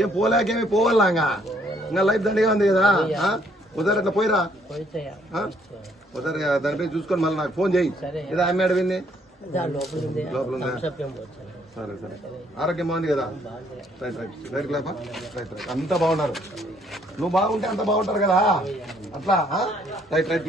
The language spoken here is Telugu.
ఏం పోలేకేమి పోవాలా ఇంకా లైఫ్ దండిగా ఉంది కదా ఒకసారి అట్లా పోయిరా ఒకసారి దానిపై చూసుకొని మళ్ళీ నాకు ఫోన్ చేయి ఏదో ఆమె అడిగింది లోపల ఉందా సరే సరే ఆరోగ్యం బాగుంది కదా రైట్ రైట్ రైట్ క్లాపా రైట్ రైట్ అంతా బాగున్నారు నువ్వు బాగుంటే అంత బాగుంటారు కదా అట్లా రైట్ రైట్